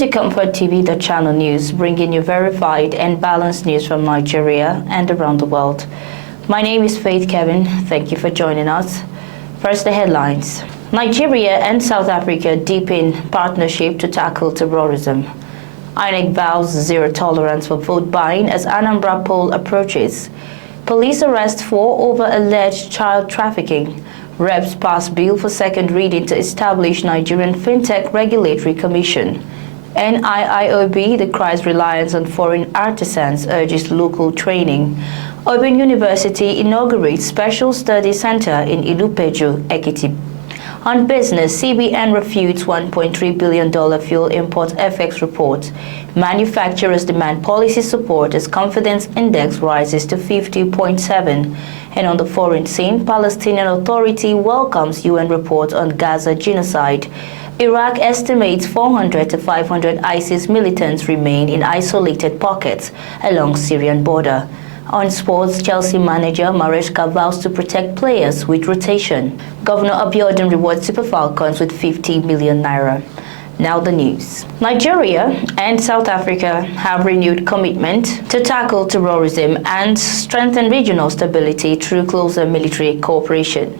to ComfortTV.channel news, bringing you verified and balanced news from Nigeria and around the world. My name is Faith Kevin. Thank you for joining us. First, the headlines. Nigeria and South Africa deepen partnership to tackle terrorism. INEC vows zero tolerance for vote buying as Anambra poll approaches. Police arrest 4 over alleged child trafficking. Reps pass bill for second reading to establish Nigerian FinTech Regulatory Commission. NIIOB decries reliance on foreign artisans, urges local training. Open University inaugurates Special Study Center in Ilupeju, Ekiti. On business, CBN refutes $1.3 billion fuel import FX report. Manufacturers demand policy support as confidence index rises to 50.7. And on the foreign scene, Palestinian Authority welcomes UN report on Gaza genocide. Iraq estimates 400 to 500 ISIS militants remain in isolated pockets along Syrian border. On sports, Chelsea manager Maresca vows to protect players with rotation. Governor Abiodun rewards Super Falcons with 50 million naira. Now the news. Nigeria and South Africa have renewed commitment to tackle terrorism and strengthen regional stability through closer military cooperation.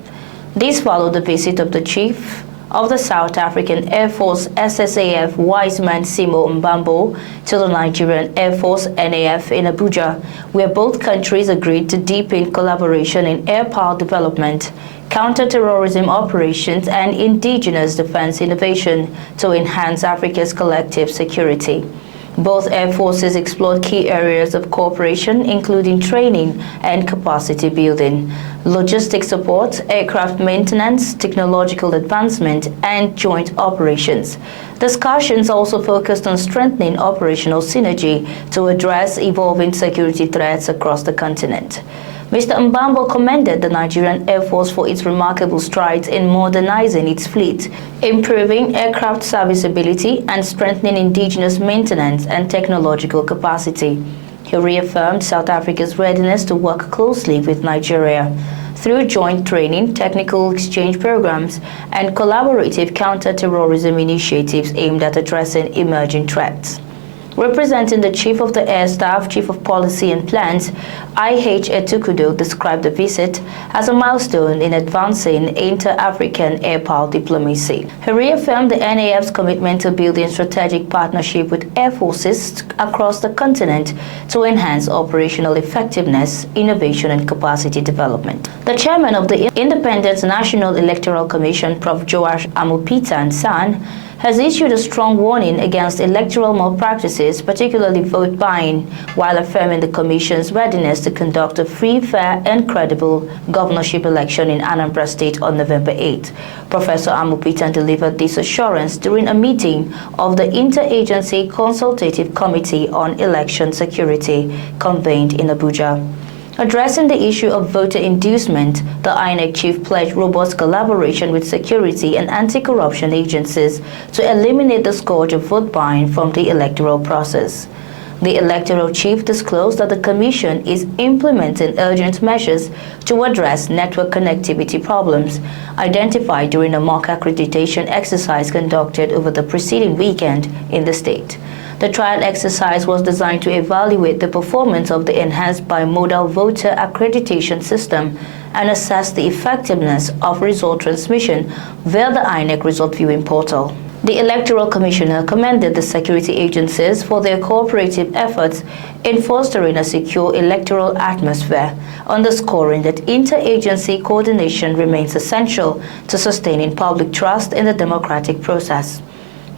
This followed the visit of the Chief of the South African Air Force SSAF Wiseman Simo Mbambo to the Nigerian Air Force NAF in Abuja, where both countries agreed to deepen collaboration in air power development, counter-terrorism operations and indigenous defense innovation to enhance Africa's collective security. Both air forces explored key areas of cooperation, including training and capacity building, logistics support, aircraft maintenance, technological advancement, and joint operations. Discussions also focused on strengthening operational synergy to address evolving security threats across the continent. Mr. Mbambo commended the Nigerian Air Force for its remarkable strides in modernizing its fleet, improving aircraft serviceability, and strengthening indigenous maintenance and technological capacity. He reaffirmed South Africa's readiness to work closely with Nigeria through joint training, technical exchange programs, and collaborative counter-terrorism initiatives aimed at addressing emerging threats. Representing the Chief of the Air Staff, Chief of Policy and Plans, I.H. Etukudo described the visit as a milestone in advancing inter-African air power diplomacy. He reaffirmed the NAF's commitment to building strategic partnership with air forces across the continent to enhance operational effectiveness, innovation and capacity development. The chairman of the Independent National Electoral Commission, Prof. Joash Amupitan San, has issued a strong warning against electoral malpractices, particularly vote buying, while affirming the Commission's readiness to conduct a free, fair, and credible governorship election in Anambra State on November 8. Professor Amupitan delivered this assurance during a meeting of the Interagency Consultative Committee on Election Security, convened in Abuja. Addressing the issue of voter inducement, the INEC chief pledged robust collaboration with security and anti-corruption agencies to eliminate the scourge of vote buying from the electoral process. The electoral chief disclosed that the commission is implementing urgent measures to address network connectivity problems identified during a mock accreditation exercise conducted over the preceding weekend in the state. The trial exercise was designed to evaluate the performance of the enhanced bimodal voter accreditation system and assess the effectiveness of result transmission via the INEC result viewing portal. The Electoral Commissioner commended the security agencies for their cooperative efforts in fostering a secure electoral atmosphere, underscoring that interagency coordination remains essential to sustaining public trust in the democratic process.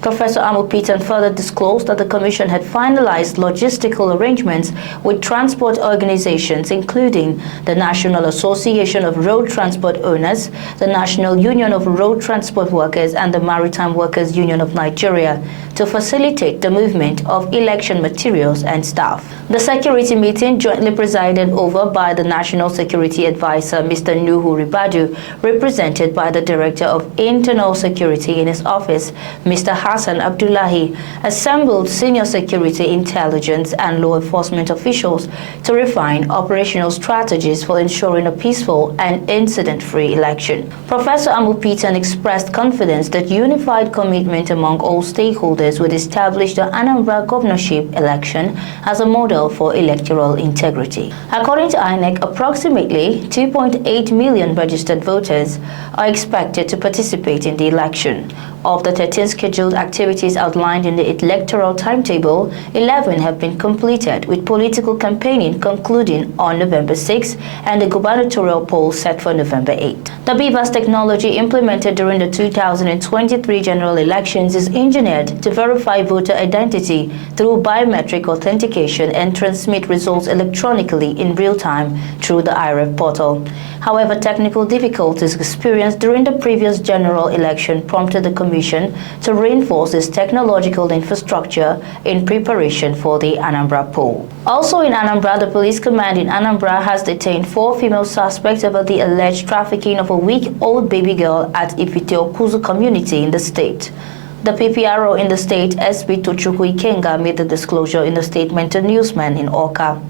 Professor Amupitan further disclosed that the Commission had finalized logistical arrangements with transport organizations, including the National Association of Road Transport Owners, the National Union of Road Transport Workers, and the Maritime Workers Union of Nigeria, to facilitate the movement of election materials and staff. The security meeting, jointly presided over by the National Security Advisor, Mr. Nuhu Ribadu, represented by the Director of Internal Security in his office, Mr. Hassan Abdullahi assembled senior security, intelligence, and law enforcement officials to refine operational strategies for ensuring a peaceful and incident-free election. Professor Amupitan expressed confidence that unified commitment among all stakeholders would establish the Anambra governorship election as a model for electoral integrity. According to INEC, approximately 2.8 million registered voters are expected to participate in the election. Of the 13 scheduled activities outlined in the electoral timetable, 11 have been completed, with political campaigning concluding on November 6 and the gubernatorial poll set for November 8. The BVAS technology implemented during the 2023 general elections is engineered to verify voter identity through biometric authentication and transmit results electronically in real time through the IREF portal. However, technical difficulties experienced during the previous general election prompted the Commission to reinforce its technological infrastructure in preparation for the Anambra poll. Also in Anambra, the police command in Anambra has detained 4 female suspects over the alleged trafficking of a week-old baby girl at Ifite-Okuzu community in the state. The PPRO in the state, SP Tochukwu Ikenga, made the disclosure in a statement to newsmen in Awka.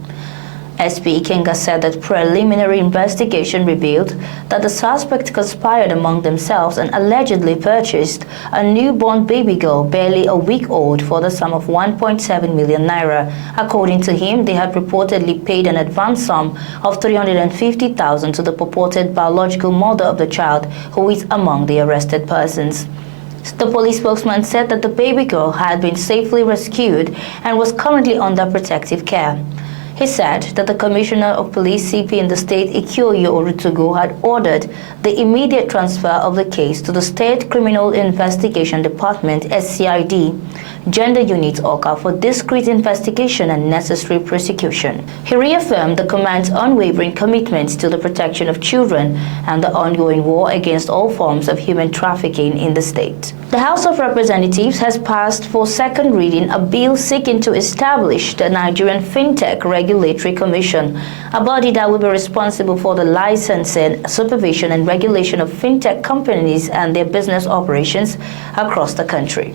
SP Ikenga said that preliminary investigation revealed that the suspects conspired among themselves and allegedly purchased a newborn baby girl barely a week old for the sum of 1.7 million naira. According to him, they had reportedly paid an advance sum of 350,000 to the purported biological mother of the child, who is among the arrested persons. The police spokesman said that the baby girl had been safely rescued and was currently under protective care. He said that the Commissioner of Police CP in the state, Ikyoyo Orutugu, had ordered the immediate transfer of the case to the State Criminal Investigation Department (SCID) Gender Unit Awka for discreet investigation and necessary prosecution. He reaffirmed the command's unwavering commitment to the protection of children and the ongoing war against all forms of human trafficking in the state. The House of Representatives has passed for second reading a bill seeking to establish the Nigerian FinTech Regulatory Commission, a body that will be responsible for the licensing, supervision, and regulation of fintech companies and their business operations across the country.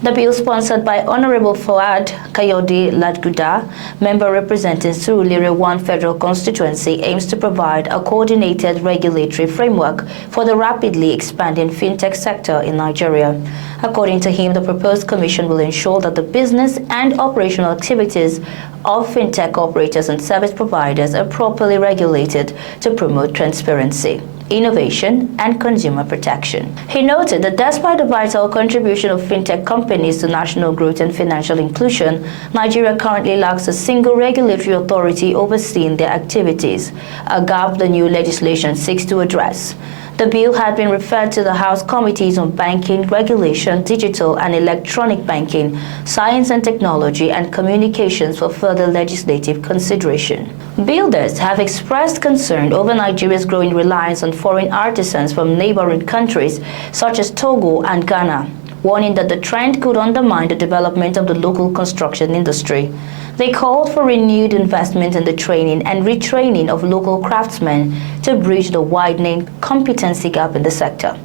The bill, sponsored by Honorable Fuad Kayode Ladguda, member representing Surulere 1 Federal Constituency, aims to provide a coordinated regulatory framework for the rapidly expanding fintech sector in Nigeria. According to him, the proposed commission will ensure that the business and operational activities of fintech operators and service providers are properly regulated to promote transparency, innovation, and consumer protection. He noted that despite the vital contribution of fintech companies to national growth and financial inclusion, Nigeria currently lacks a single regulatory authority overseeing their activities, a gap the new legislation seeks to address. The bill had been referred to the House Committees on Banking, Regulation, Digital and Electronic Banking, Science and Technology, and Communications for further legislative consideration. Builders have expressed concern over Nigeria's growing reliance on foreign artisans from neighboring countries such as Togo and Ghana, warning that the trend could undermine the development of the local construction industry. They called for renewed investment in the training and retraining of local craftsmen to bridge the widening competency gap in the sector.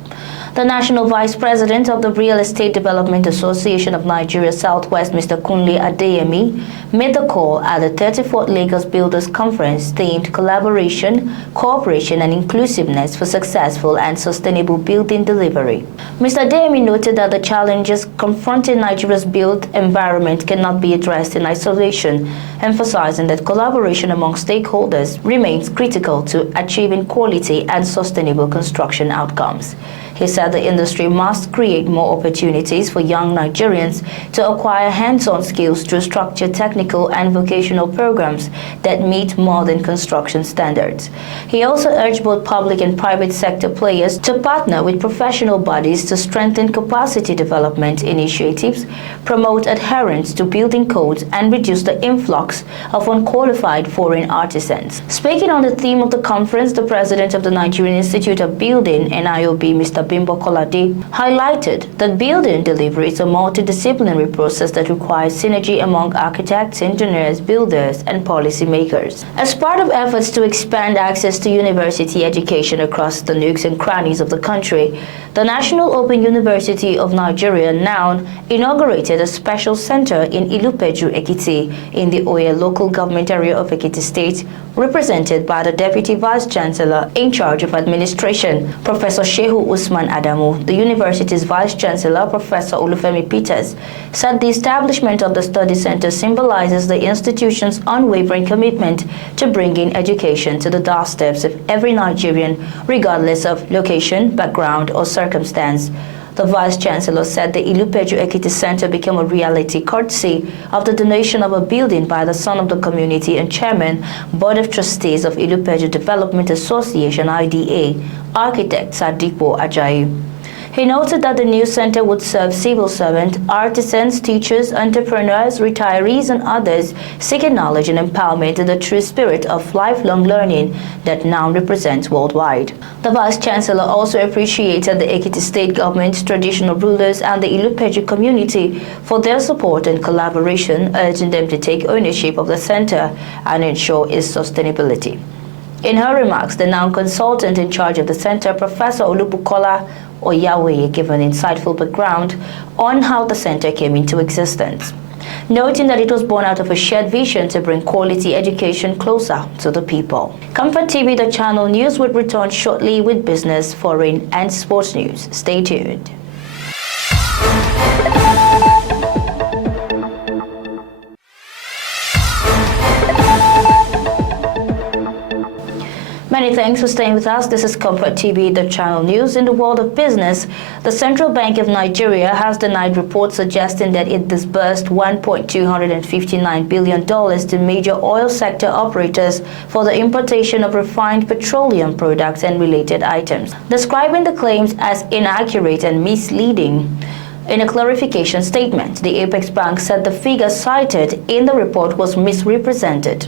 The National Vice President of the Real Estate Development Association of Nigeria Southwest, Mr. Kunle Adeyemi, made the call at the 34th Lagos Builders Conference themed Collaboration, Cooperation and Inclusiveness for Successful and Sustainable Building Delivery. Mr. Adeyemi noted that the challenges confronting Nigeria's built environment cannot be addressed in isolation, emphasizing that collaboration among stakeholders remains critical to achieving quality and sustainable construction outcomes. He said the industry must create more opportunities for young Nigerians to acquire hands-on skills through structured technical and vocational programs that meet modern construction standards. He also urged both public and private sector players to partner with professional bodies to strengthen capacity development initiatives, promote adherence to building codes, and reduce the influx of unqualified foreign artisans. Speaking on the theme of the conference, the president of the Nigerian Institute of Building, NIOB, Mr. Bimbo Kolade, highlighted that building delivery is a multidisciplinary process that requires synergy among architects, engineers, builders, and policymakers. As part of efforts to expand access to university education across the nooks and crannies of the country, the National Open University of Nigeria (NOUN) inaugurated a special center in Ilupeju, Ekiti, in the Oye local government area of Ekiti State, represented by the Deputy Vice Chancellor in charge of administration, Professor Shehu Usman Adamu. The university's Vice Chancellor, Professor Olufemi Peters, said the establishment of the study center symbolizes the institution's unwavering commitment to bringing education to the doorsteps of every Nigerian, regardless of location, background, or circumstance. The Vice Chancellor said the Ilupeju Ekiti Center became a reality courtesy of the donation of a building by the son of the community and Chairman, Board of Trustees of Ilupeju Development Association (IDA), architect Sadipo Ajayi. He noted that the new center would serve civil servants, artisans, teachers, entrepreneurs, retirees, and others seeking knowledge and empowerment in the true spirit of lifelong learning that NOUN represents worldwide. The Vice Chancellor also appreciated the Ekiti State Government, traditional rulers, and the Ilupeju community for their support and collaboration, urging them to take ownership of the center and ensure its sustainability. In her remarks, the NOUN consultant in charge of the center, Professor Olubukola Oyawe, gave an insightful background on how the center came into existence, noting that it was born out of a shared vision to bring quality education closer to the people. ComfortTV.channel news would return shortly with business, foreign, and sports news. Stay tuned. Many thanks for staying with us. This is ComfortTV.channel news. In the world of business, the Central Bank of Nigeria has denied reports suggesting that it disbursed $1.259 billion to major oil sector operators for the importation of refined petroleum products and related items, describing the claims as inaccurate and misleading. In a clarification statement, the Apex Bank said the figure cited in the report was misrepresented,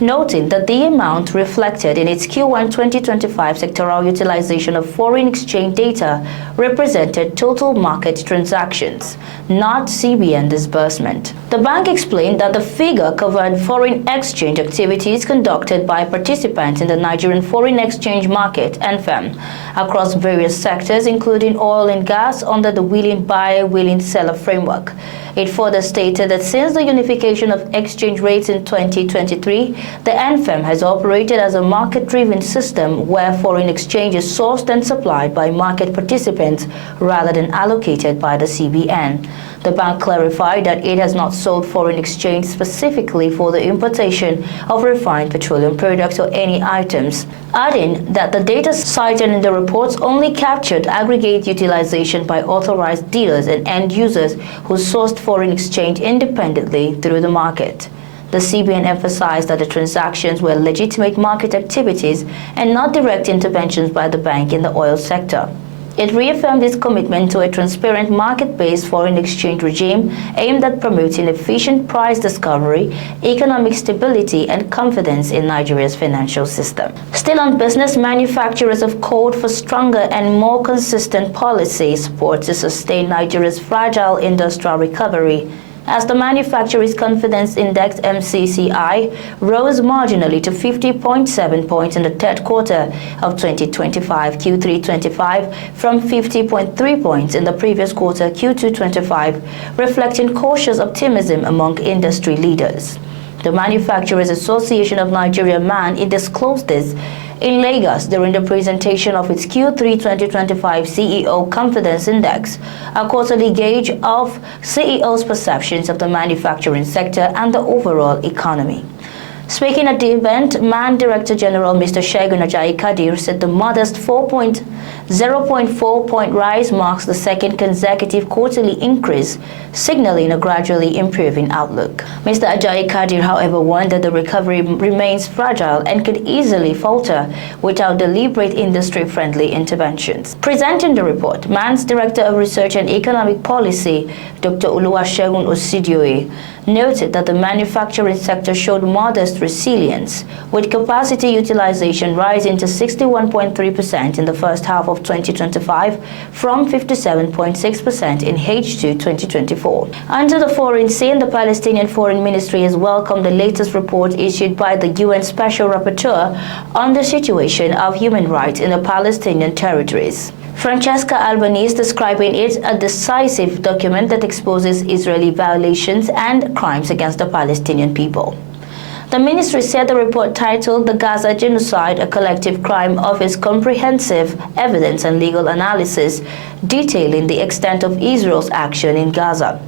noting that the amount reflected in its Q1 2025 sectoral utilization of foreign exchange data represented total market transactions, not CBN disbursement. The bank explained that the figure covered foreign exchange activities conducted by participants in the Nigerian foreign exchange market (NFM) across various sectors, including oil and gas, under the willing buyer, willing seller framework. It further stated that since the unification of exchange rates in 2023, the NFM has operated as a market-driven system where foreign exchange is sourced and supplied by market participants rather than allocated by the CBN. The bank clarified that it has not sold foreign exchange specifically for the importation of refined petroleum products or any items, adding that the data cited in the reports only captured aggregate utilization by authorized dealers and end users who sourced foreign exchange independently through the market. The CBN emphasized that the transactions were legitimate market activities and not direct interventions by the bank in the oil sector. It reaffirmed its commitment to a transparent market-based foreign exchange regime aimed at promoting efficient price discovery, economic stability, and confidence in Nigeria's financial system. Still on business, manufacturers have called for stronger and more consistent policy support to sustain Nigeria's fragile industrial recovery, as the Manufacturers' Confidence Index (MCCI) rose marginally to 50.7 points in the third quarter of 2025 (Q3 25) from 50.3 points in the previous quarter (Q2 25), reflecting cautious optimism among industry leaders. The Manufacturers Association of Nigeria (MAN) disclosed this in Lagos during the presentation of its Q3 2025 CEO Confidence Index, a quarterly gauge of CEOs' perceptions of the manufacturing sector and the overall economy. Speaking at the event, MAN Director General Mr. Segun Ajayi Kadir said the modest 0.4 point rise marks the second consecutive quarterly increase, signaling a gradually improving outlook. Mr. Ajayi Kadir, however, warned that the recovery remains fragile and could easily falter without deliberate industry-friendly interventions. Presenting the report, MAN's Director of Research and Economic Policy, Dr. Oluwasegun Osidioye, noted that the manufacturing sector showed modest resilience, with capacity utilization rising to 61.3% in the first half of 2025 from 57.6% in H2 2024. Under the foreign scene, the Palestinian Foreign Ministry has welcomed the latest report issued by the UN Special Rapporteur on the situation of human rights in the Palestinian territories. Francesca Albanese describing it a decisive document that exposes Israeli violations and crimes against the Palestinian people. The ministry said the report titled "The Gaza Genocide, a Collective Crime" offers comprehensive evidence and legal analysis detailing the extent of Israel's action in Gaza.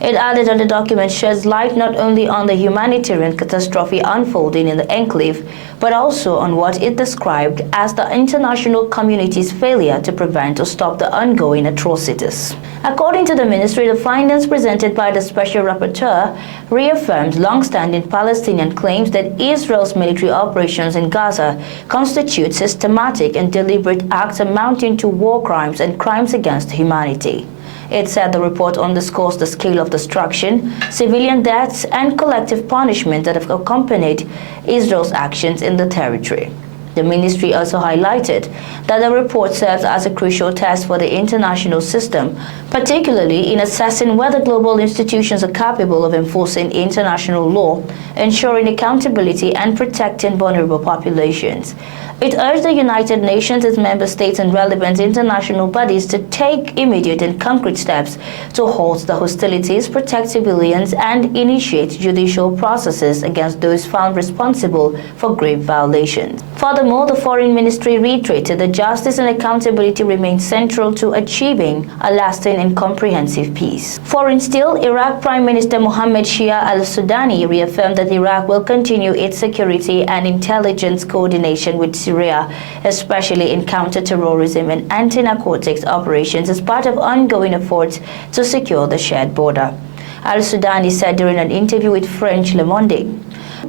It added that the document sheds light not only on the humanitarian catastrophe unfolding in the enclave, but also on what it described as the international community's failure to prevent or stop the ongoing atrocities. According to the ministry, the findings presented by the Special Rapporteur reaffirmed long-standing Palestinian claims that Israel's military operations in Gaza constitute systematic and deliberate acts amounting to war crimes and crimes against humanity. It said the report underscores the scale of destruction, civilian deaths, and collective punishment that have accompanied Israel's actions in the territory. The ministry also highlighted that the report serves as a crucial test for the international system, particularly in assessing whether global institutions are capable of enforcing international law, ensuring accountability, and protecting vulnerable populations. It urged the United Nations, its member states, and relevant international bodies to take immediate and concrete steps to halt the hostilities, protect civilians, and initiate judicial processes against those found responsible for grave violations. Furthermore, the Foreign Ministry reiterated that justice and accountability remain central to achieving a lasting and comprehensive peace. Foreign still, Iraq Prime Minister Mohammed Shia al-Sudani reaffirmed that Iraq will continue its security and intelligence coordination with Syria, especially in counter-terrorism and anti-narcotics operations as part of ongoing efforts to secure the shared border. Al-Sudani said during an interview with French Le Monde.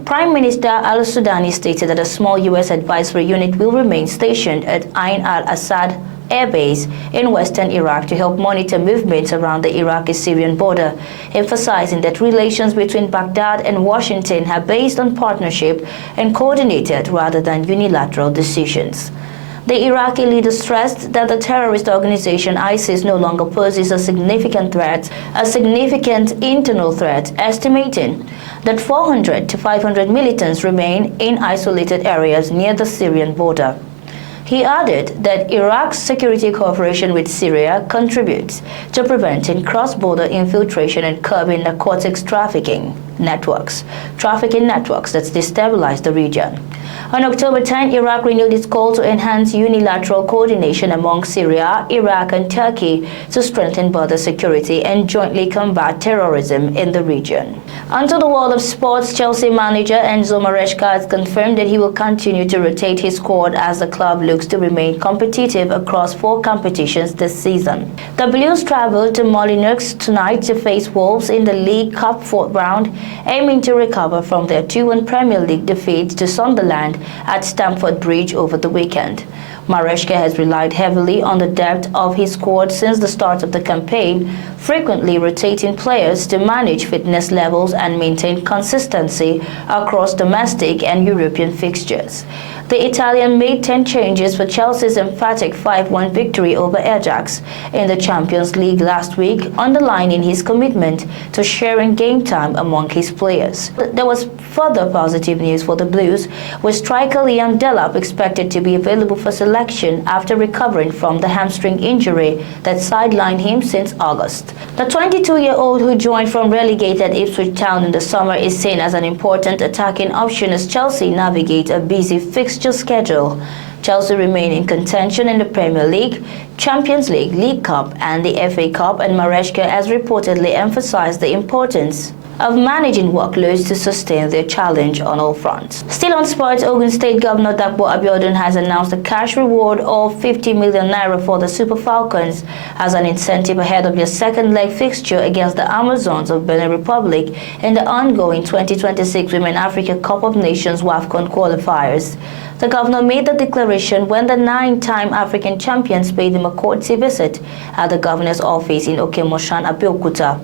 Prime Minister al-Sudani stated that a small U.S. advisory unit will remain stationed at Ain al-Assad Air Base in western Iraq to help monitor movements around the Iraqi-Syrian border, emphasizing that relations between Baghdad and Washington are based on partnership and coordinated rather than unilateral decisions. The Iraqi leader stressed that the terrorist organization ISIS no longer poses a significant internal threat, estimating that 400 to 500 militants remain in isolated areas near the Syrian border. He added that Iraq's security cooperation with Syria contributes to preventing cross-border infiltration and curbing narcotics trafficking networks that destabilize the region. On October 10, Iraq renewed its call to enhance unilateral coordination among Syria, Iraq, and Turkey to strengthen border security and jointly combat terrorism in the region. Onto the world of sports, Chelsea manager Enzo Maresca has confirmed that he will continue to rotate his squad as the club looks to remain competitive across 4 competitions this season. The Blues travel to Molineux tonight to face Wolves in the League Cup 4th round, aiming to recover from their 2-1 Premier League defeat to Sunderland at Stamford Bridge over the weekend. Maresca has relied heavily on the depth of his squad since the start of the campaign, frequently rotating players to manage fitness levels and maintain consistency across domestic and European fixtures. The Italian made 10 changes for Chelsea's emphatic 5-1 victory over Ajax in the Champions League last week, underlining his commitment to sharing game time among his players. There was further positive news for the Blues, with striker Liam Delap expected to be available for selection after recovering from the hamstring injury that sidelined him since August. The 22-year-old, who joined from relegated Ipswich Town in the summer, is seen as an important attacking option as Chelsea navigate a busy fixture schedule. Chelsea remain in contention in the Premier League, Champions League, League Cup, and the FA Cup, and Maresca has reportedly emphasized the importance of managing workloads to sustain their challenge on all fronts. Still on sports, Ogun State Governor Dapo Abiodun has announced a cash reward of 50 million naira for the Super Falcons as an incentive ahead of their second leg fixture against the Amazons of Benin Republic in the ongoing 2026 Women Africa Cup of Nations WAFCON qualifiers. The governor made the declaration when the 9-time African champions paid him a courtesy visit at the governor's office in Okemoshan, Abeokuta.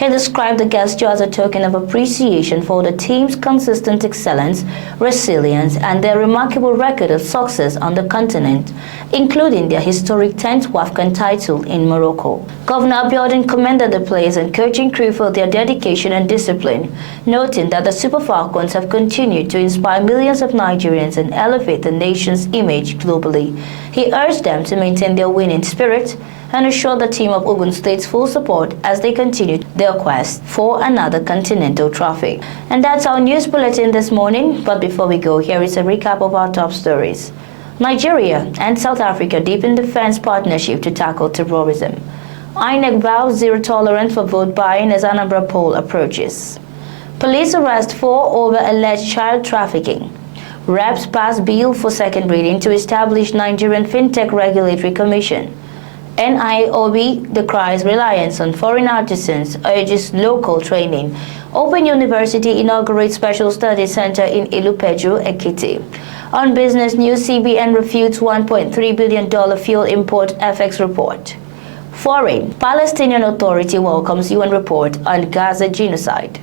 He described the gesture as a token of appreciation for the team's consistent excellence, resilience, and their remarkable record of success on the continent, including their historic 10th WAFCON title in Morocco. Governor Abiodun commended the players and coaching crew for their dedication and discipline, noting that the Super Falcons have continued to inspire millions of Nigerians and elevate the nation's image globally. He urged them to maintain their winning spirit and assured the team of Ogun State's full support as they continued their quest for another continental trophy. And that's our news bulletin this morning. But before we go, here is a recap of our top stories. Nigeria and South Africa deepen defense partnership to tackle terrorism. INEC vows zero tolerance for vote buying as Anambra poll approaches. Police arrest 4 over alleged child trafficking. Reps pass bill for second reading to establish Nigerian FinTech Regulatory Commission. NIOB decries reliance on foreign artisans, urges local training. Open University inaugurates Special Studies Center in Ilupeju, Ekiti. On business news, CBN refutes $1.3 billion fuel import FX report. Foreign, Palestinian Authority welcomes UN report on Gaza genocide.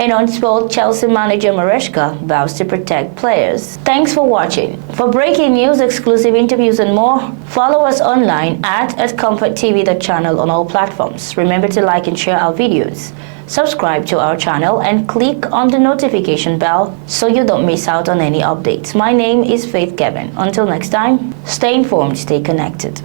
And on sport, Chelsea manager Maresca vows to protect players. Thanks for watching. For breaking news, exclusive interviews and more, follow us online at ComfortTV.channel on all platforms. Remember to like and share our videos. Subscribe to our channel and click on the notification bell so you don't miss out on any updates. My name is Faith Kevin. Until next time, stay informed, stay connected.